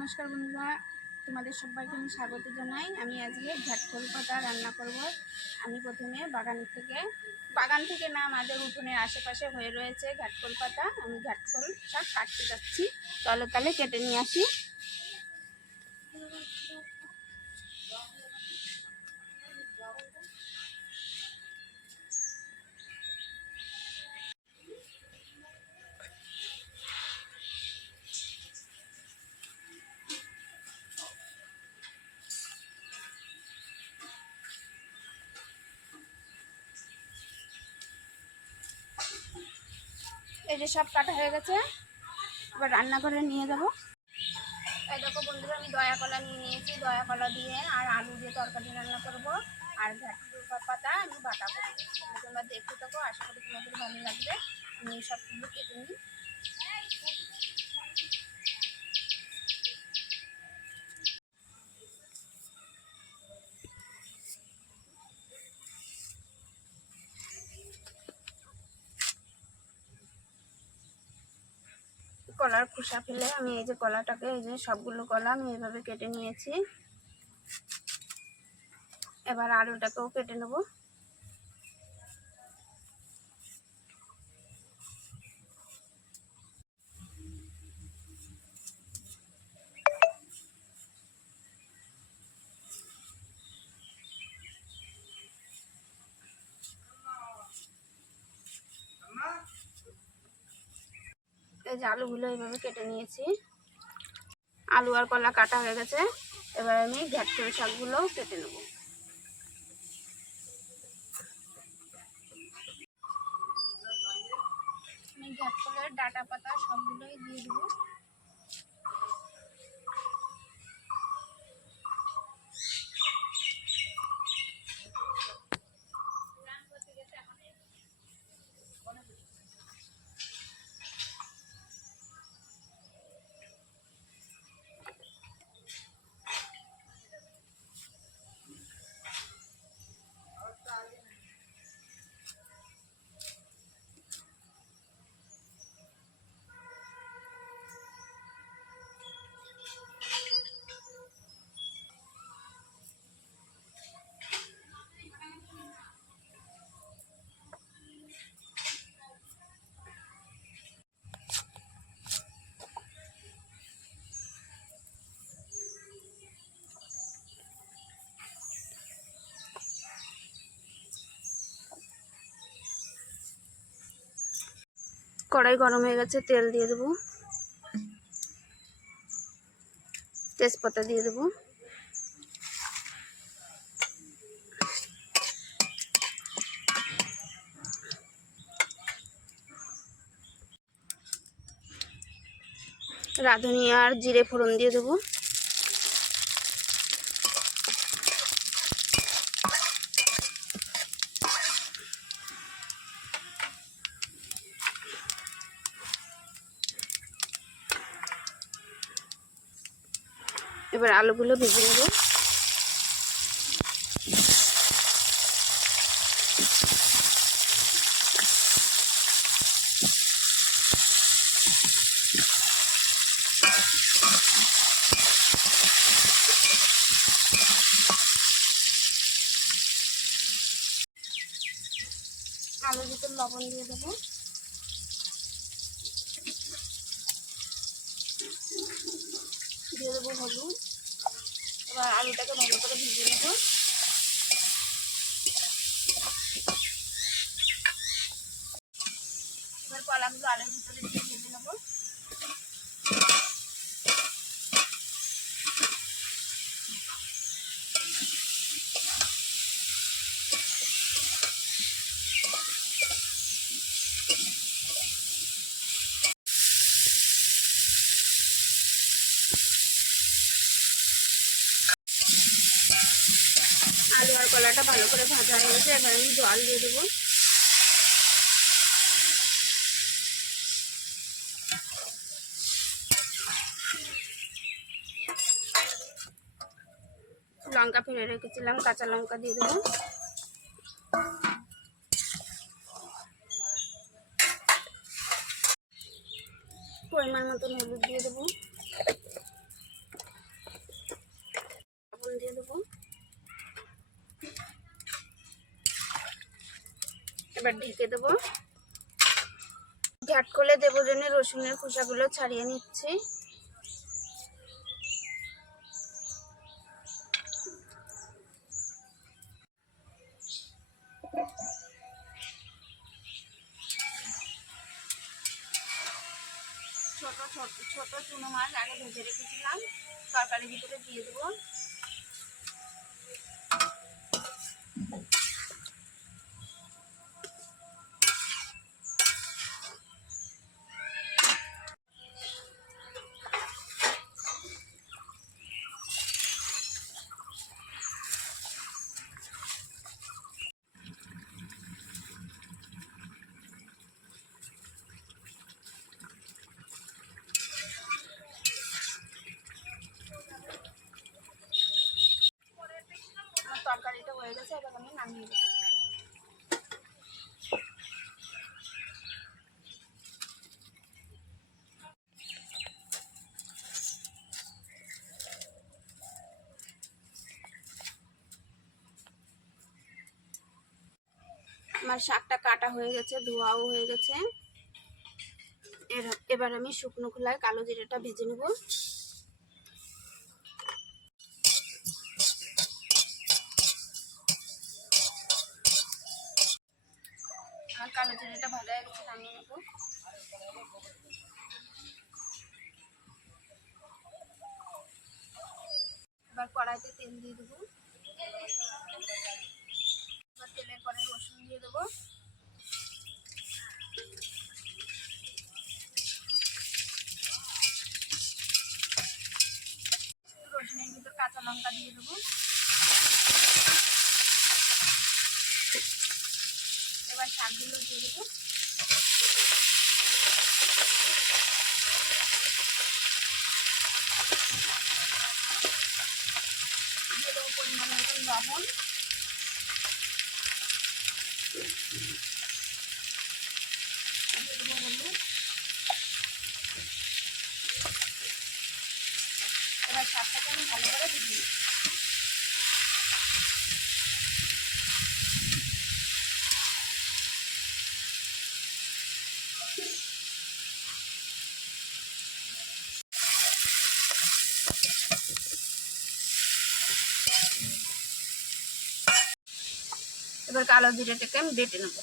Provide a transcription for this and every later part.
নমস্কার বন্ধুরা, তোমাদের সবাইকে আমি স্বাগত জানাই। আমি আজকে ঘাটফল পাতা রান্না করব। আমি প্রথমে বাগান থেকে না, আমাদের উঠোনের আশেপাশে হয়ে রয়েছে ঘাটফল পাতা। আমি ঘাটফল শাক কাটতে যাচ্ছি, তাহলে কেটে নিয়ে আসি। এই যে সব কাটা হয়ে গেছে, এবার রান্নাঘরে নিয়ে যাবো। এই দেখো বন্ধুরা, আমি দয়া কলা নিয়ে নিয়েছি। দয়া কলা দিয়ে আর আলু দিয়ে তরকারি রান্না করব, আর ঘাটফল পাতা আমি বাটা করবো। তোমরা দেখতে থাকো, আশা করি তোমাদের ভালো লাগবে। আমি সবগুলো কেটে নিই। কলার খোসা ফেলে আমি এই যে কলাটাকে, এই যে সবগুলো কলা আমি এইভাবে কেটে নিয়েছি। এবার আলুটাকেও কেটে নেব। এই যে আলুগুলো এইভাবে কেটে নিয়েছি। আলু আর কলা কাটা হয়ে গেছে, এবার আমি ঘাটফল শাকগুলো কেটে নেব। আমি ঘাটফলের ডাঁটা পাতা সবগুলোই দিয়ে দেবো। কড়াই গরম হয়ে গেছে, তেল দিয়ে দেবো, তেজপাতা দিয়ে দেবো, রাঁধুনি আর জিরে ফোড়ন দিয়ে দেবো। এবার আলুগুলো ভেজে নেব। আলুর ভিতর লবণ দিয়ে দেবো, দিয়ে দেবো হলুদ। এবার আলুটাকে ভালো করে ভেজে নেব। এবার কলাগুলো আলুর ভিতরে দিয়ে ভেজে নেব। আলু আর কলাটা ভালো করে ভাজা হয়ে গেছে, এবার আমি জল দিয়ে দেবো। লঙ্কা ফেলে রেখেছিলাম, কাঁচা লঙ্কা দিয়ে দেবো। পরিমাণ মতন হলুদ দিয়ে দেবো। এবার ঢেকে দেবো। ঘ্যাট করে দেবো জন্য রসুনের খোসাগুলো ছাড়িয়ে নিচ্ছি। ছোট ছোট ছোট চুনো মাছ আগে ভেজে রেখেছিলাম, তরকারির ভিতরে দিয়ে দেবো। তরকারিটা হয়ে গেছে, এবার আমি নামিয়ে দেবো। আমার শাকটা কাটা হয়ে গেছে, ধোয়াও হয়ে গেছে। এবার আমি শুকনো খোলায় কালো জিরাটা ভেজে নেব। আমার কালো জিরাটা ভাজা হয়ে গেছে, নামিয়ে নেব। এবার কড়াইতে তেল দিয়ে দেবো। এবার তেলের পরে রসুন দিয়ে দেবো। রসুনের ভিতর কাঁচা লঙ্কা দিয়ে দেবো। এবার শাকগুলো দিয়ে দেবো। দিয়ে দেবো পরিমাণ মতন লবণ। দিয়ে দেবো হলুদ। এবার শাকটাকে আমি ভালো করে ভেজে নেব। এবার কালো জিরাটাকে আমি বেটে নেব।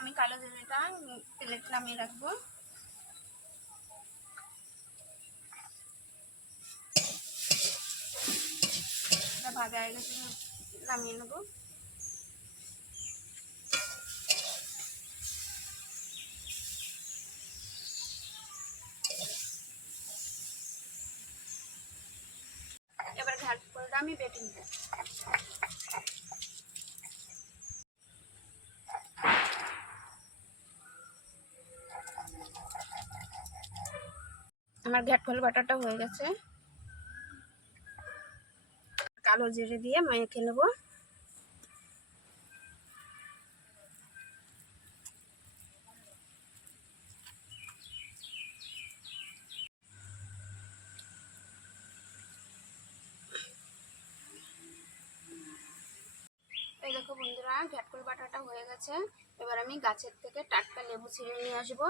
আমি কালো জিরাটা প্লেট নামিয়ে রাখবো। এটা ভাজা হয়ে গেছে, নামিয়ে নেবো। এবার ঘাট করে আমি বেটে নেবো। আমার ঘ্যাট খোল বাটাটা হয়ে গেছে। কালো জিরে দিয়ে মেখে নেব। এই দেখো বন্ধুরা, ঘ্যাট খোল বাটাটা হয়ে গেছে। এবার আমি গাছের থেকে টাটকা লেবু ছিঁড়ে নিয়ে আসবো।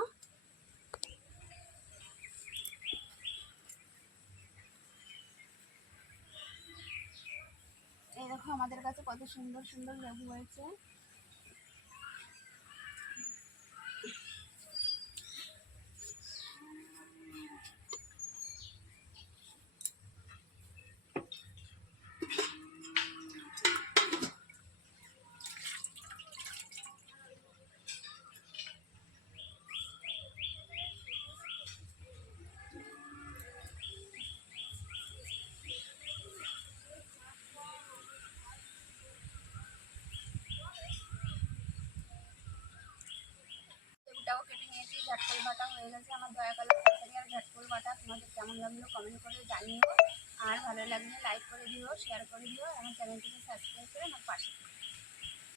এই দেখো আমাদের কাছে কত সুন্দর সুন্দর লেবু হয়েছে। ঘ্যাটকোল বাটা হয়ে গেছে, আমার দয়া কলার তরকারি আর ঘ্যাটকোল বাটা। তোমাদের কেমন লাগলো কমেন্ট করে জানিও, আর ভালো লাগলে লাইক করে দিও, শেয়ার করে দিও, আমার চ্যানেলটিকে সাবস্ক্রাইব করে আমার পাশে থেকো।